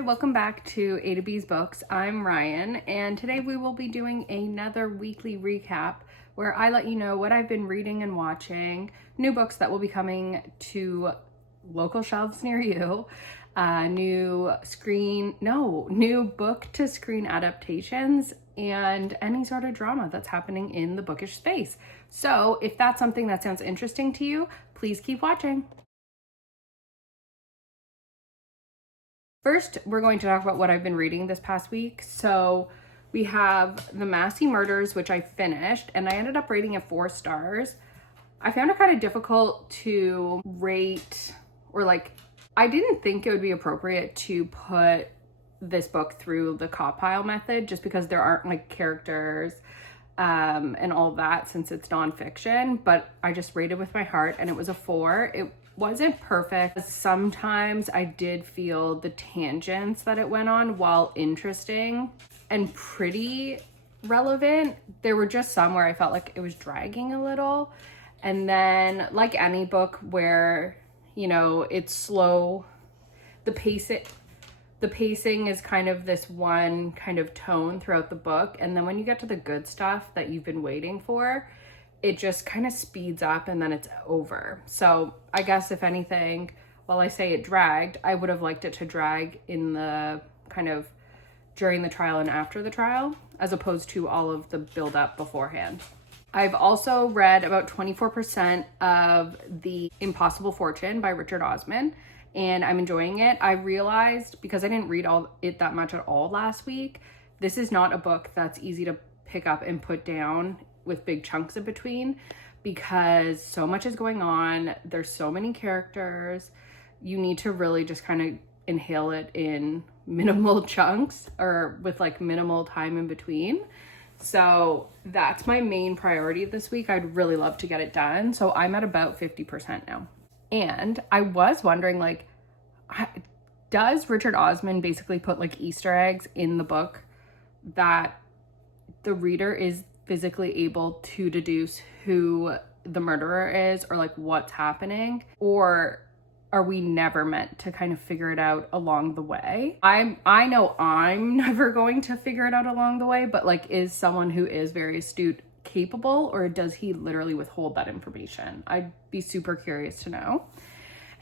Hi, welcome back to A to B's Books. I'm Ryan, and today we will be doing another weekly recap where I let you know what I've been reading and watching, new books that will be coming to local shelves near you, new book to screen adaptations, and any sort of drama that's happening in the bookish space. So if that's something that sounds interesting to you, please keep watching. First, we're going to talk about what I've been reading this past week. So we have The Massey Murders, which I finished, and I ended up rating it 4 stars. I found it kind of difficult to rate, I didn't think it would be appropriate to put this book through the cop pile method just because there aren't characters and all that since it's nonfiction, but I just rated with my heart and it was a 4. It wasn't perfect. Sometimes I did feel the tangents that it went on, while interesting and pretty relevant, there were just some where I felt like it was dragging a little. And then, like any book where, it's slow, the pacing is kind of this one kind of tone throughout the book. And then when you get to the good stuff that you've been waiting for, it just kind of speeds up and then it's over. So I guess if anything, while I say it dragged, I would have liked it to drag in the kind of during the trial and after the trial, as opposed to all of the build up beforehand. I've also read about 24% of The Impossible Fortune by Richard Osman, and I'm enjoying it. I realized, because I didn't read it that much at all last week, this is not a book that's easy to pick up and put down with big chunks in between, because so much is going on. There's so many characters. You need to really just kind of inhale it in minimal chunks or with minimal time in between. So that's my main priority this week. I'd really love to get it done. So I'm at about 50% now. And I was wondering, does Richard Osman basically put Easter eggs in the book that the reader is physically able to deduce who the murderer is or what's happening? Or are we never meant to kind of figure it out along the way? I know I'm never going to figure it out along the way, but is someone who is very astute capable, or does he literally withhold that information? I'd be super curious to know.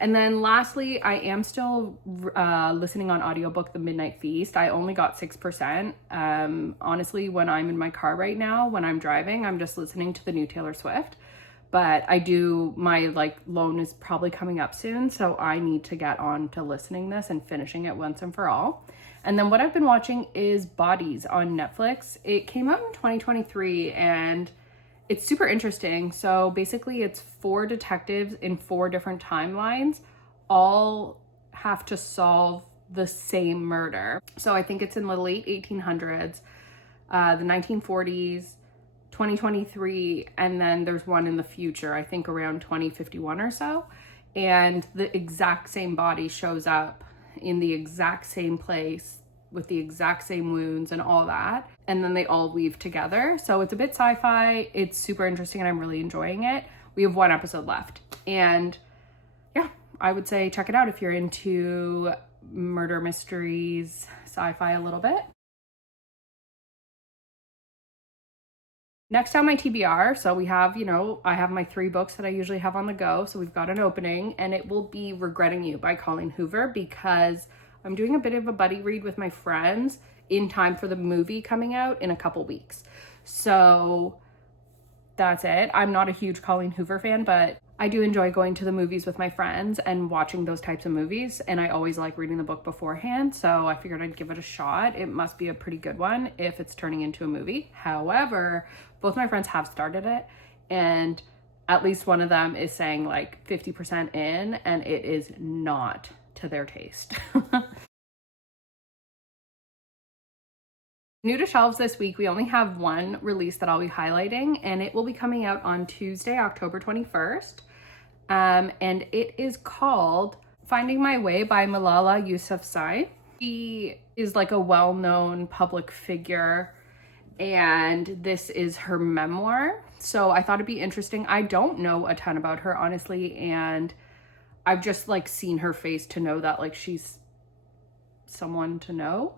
And then lastly, I am still listening on audiobook The Midnight Feast. I only got 6%. Honestly, when I'm in my car right now, when I'm driving, I'm just listening to the new Taylor Swift. But my loan is probably coming up soon, so I need to get on to listening this and finishing it once and for all. And then what I've been watching is Bodies on Netflix. It came out in 2023 and it's super interesting. So basically it's 4 detectives in 4 different timelines, all have to solve the same murder. So I think it's in the late 1800s, the 1940s, 2023, and then there's one in the future, I think around 2051 or so. And the exact same body shows up in the exact same place with the exact same wounds and all that. And then they all weave together. So it's a bit sci-fi. It's super interesting and I'm really enjoying it. We have 1 episode left. And yeah, I would say check it out if you're into murder mysteries, sci-fi a little bit. Next on my TBR, so we have, I have my 3 books that I usually have on the go. So we've got an opening, and it will be Regretting You by Colleen Hoover, because I'm doing a bit of a buddy read with my friends in time for the movie coming out in a couple weeks. So that's it. I'm not a huge Colleen Hoover fan, but I do enjoy going to the movies with my friends and watching those types of movies. And I always like reading the book beforehand. So I figured I'd give it a shot. It must be a pretty good one if it's turning into a movie. However, both my friends have started it, and at least one of them is saying 50% in, and it is not to their taste. New to shelves this week, we only have 1 release that I'll be highlighting, and it will be coming out on Tuesday, October 21st. And it is called Finding My Way by Malala Yousafzai. She is a well-known public figure, and this is her memoir. So I thought it'd be interesting. I don't know a ton about her, honestly, and I've just seen her face to know that she's someone to know.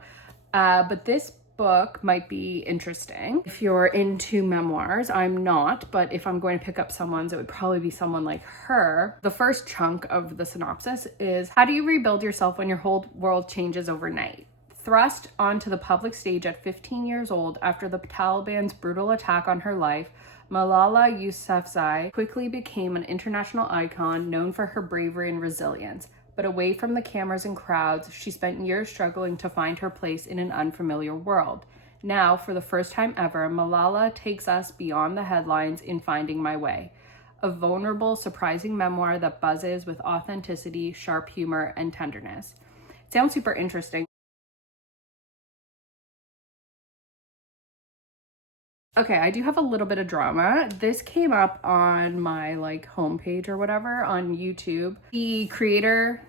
But this book might be interesting if you're into memoirs. I'm not, but if I'm going to pick up someone's, it would probably be someone like her. The first chunk of the synopsis is, how do you rebuild yourself when your whole world changes overnight? Thrust onto the public stage at 15 years old after the Taliban's brutal attack on her life, Malala Yousafzai quickly became an international icon known for her bravery and resilience. But away from the cameras and crowds, she spent years struggling to find her place in an unfamiliar world. Now, for the first time ever, Malala takes us beyond the headlines in Finding My Way, a vulnerable, surprising memoir that buzzes with authenticity, sharp humor, and tenderness. It sounds super interesting. Okay, I do have a little bit of drama. This came up on my homepage or whatever on YouTube. The creator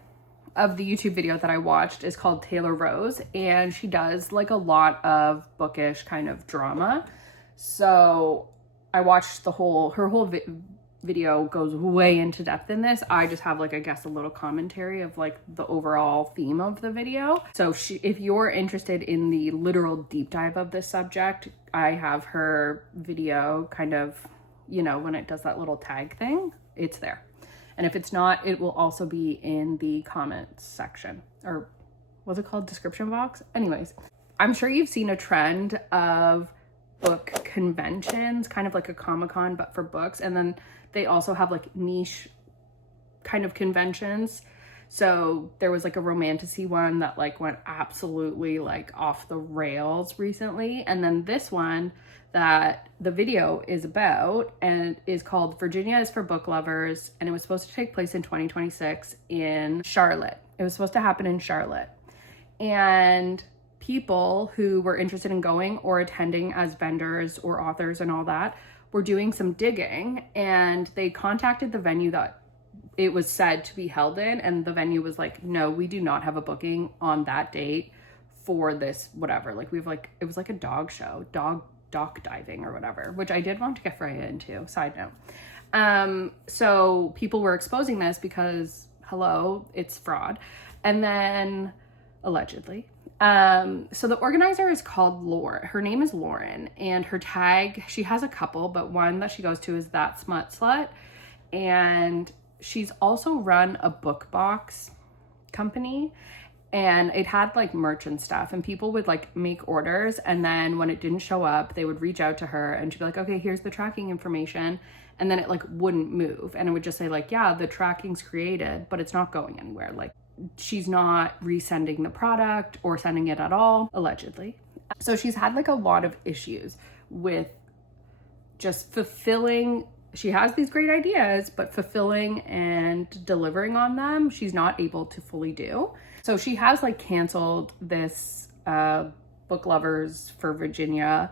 of the YouTube video that I watched is called Taylor Rose, and she does a lot of bookish kind of drama. So I watched her whole video goes way into depth in this. I just have I guess a little commentary of the overall theme of the video. So if you're interested in the literal deep dive of this subject, I have her video kind of, when it does that little tag thing, it's there. And if it's not, it will also be in the comments section, or what's it called? Description box. Anyways, I'm sure you've seen a trend of book conventions, kind of like a Comic-Con, but for books. And then they also have niche kind of conventions. So there was a romantasy one that went absolutely off the rails recently. And then this one that the video is about and is called Virginia is for Book Lovers. And it was supposed to take place in 2026 in Charlotte. It was supposed to happen in Charlotte. And people who were interested in going or attending as vendors or authors and all that were doing some digging, and they contacted the venue that it was said to be held in, and the venue was like, no, we do not have a booking on that date for this whatever. It was a dog show, dock diving or whatever, which I did want to get Freya into, side note. So people were exposing this because, hello, it's fraud. And then, allegedly. So the organizer is called Lauren. Her name is Lauren, and her tag, she has a couple, but one that she goes to is That Smut Slut. And she's also run a book box company, and it had merch and stuff, and people would make orders, and then when it didn't show up, they would reach out to her and she'd be like, okay, here's the tracking information. And then it wouldn't move, and it would just say yeah, the tracking's created, but it's not going anywhere. She's not resending the product or sending it at all, allegedly. So she's had a lot of issues with just fulfilling. She has these great ideas, but fulfilling and delivering on them, she's not able to fully do. So she has canceled this Book Lovers for Virginia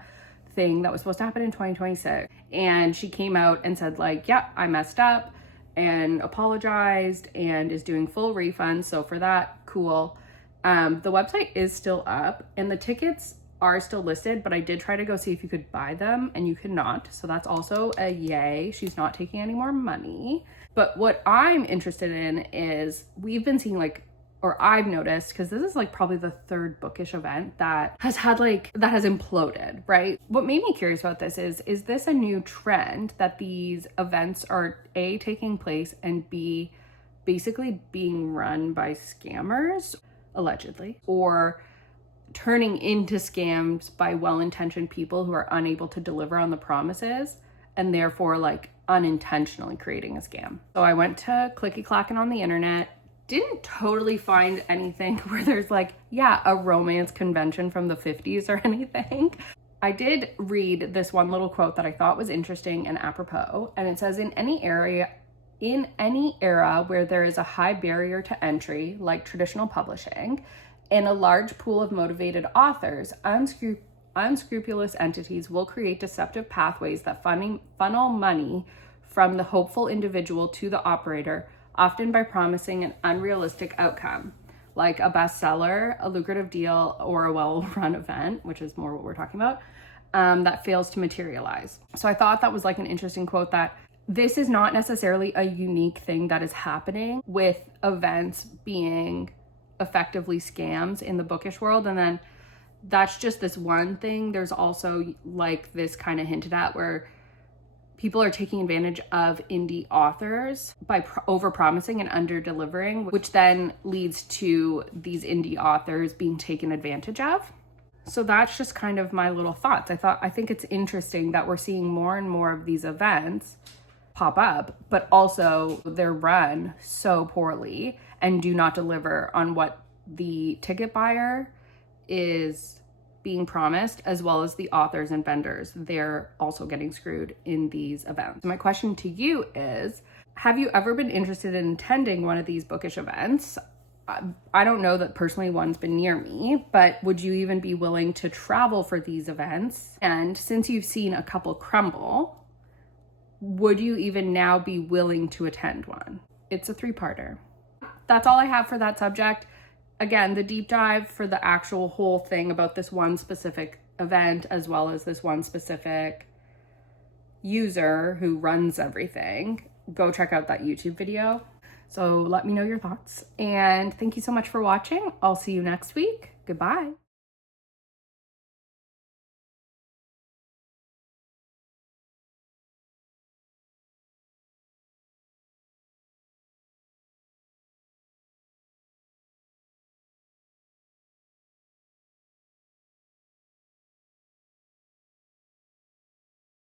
thing that was supposed to happen in 2026. And she came out and said yeah, I messed up and apologized and is doing full refunds. So for that, cool. The website is still up and the tickets are still listed, but I did try to go see if you could buy them and you cannot. So that's also a yay. She's not taking any more money. But what I'm interested in is we've been seeing or I've noticed, because this is probably the third bookish event that has had that has imploded, right? What made me curious about this is this a new trend that these events are A, taking place, and B, basically being run by scammers, allegedly, or turning into scams by well-intentioned people who are unable to deliver on the promises and therefore unintentionally creating a scam. So I went to clicky-clacking on the internet, didn't totally find anything where there's a romance convention from the 50s or anything. I did read this one little quote that I thought was interesting and apropos, and it says, in any era where there is a high barrier to entry, like traditional publishing, and a large pool of motivated authors, unscrupulous entities will create deceptive pathways that funnel money from the hopeful individual to the operator, often by promising an unrealistic outcome, like a bestseller, a lucrative deal, or a well-run event, which is more what we're talking about, that fails to materialize. So I thought that was an interesting quote, that this is not necessarily a unique thing that is happening with events being effectively scams in the bookish world. And then that's just this one thing. There's also like this kind of hinted at where people are taking advantage of indie authors by over-promising and under-delivering, which then leads to these indie authors being taken advantage of. So that's just kind of my little thoughts. I think it's interesting that we're seeing more and more of these events pop up, but also they're run so poorly and do not deliver on what the ticket buyer is being promised, as well as the authors and vendors. They're also getting screwed in these events. My question to you is, have you ever been interested in attending one of these bookish events? I don't know that personally one's been near me, but would you even be willing to travel for these events? And since you've seen a couple crumble, would you even now be willing to attend one? It's a 3-parter. That's all I have for that subject. Again, the deep dive for the actual whole thing about this one specific event, as well as this one specific user who runs everything, go check out that YouTube video. So let me know your thoughts. And thank you so much for watching. I'll see you next week. Goodbye.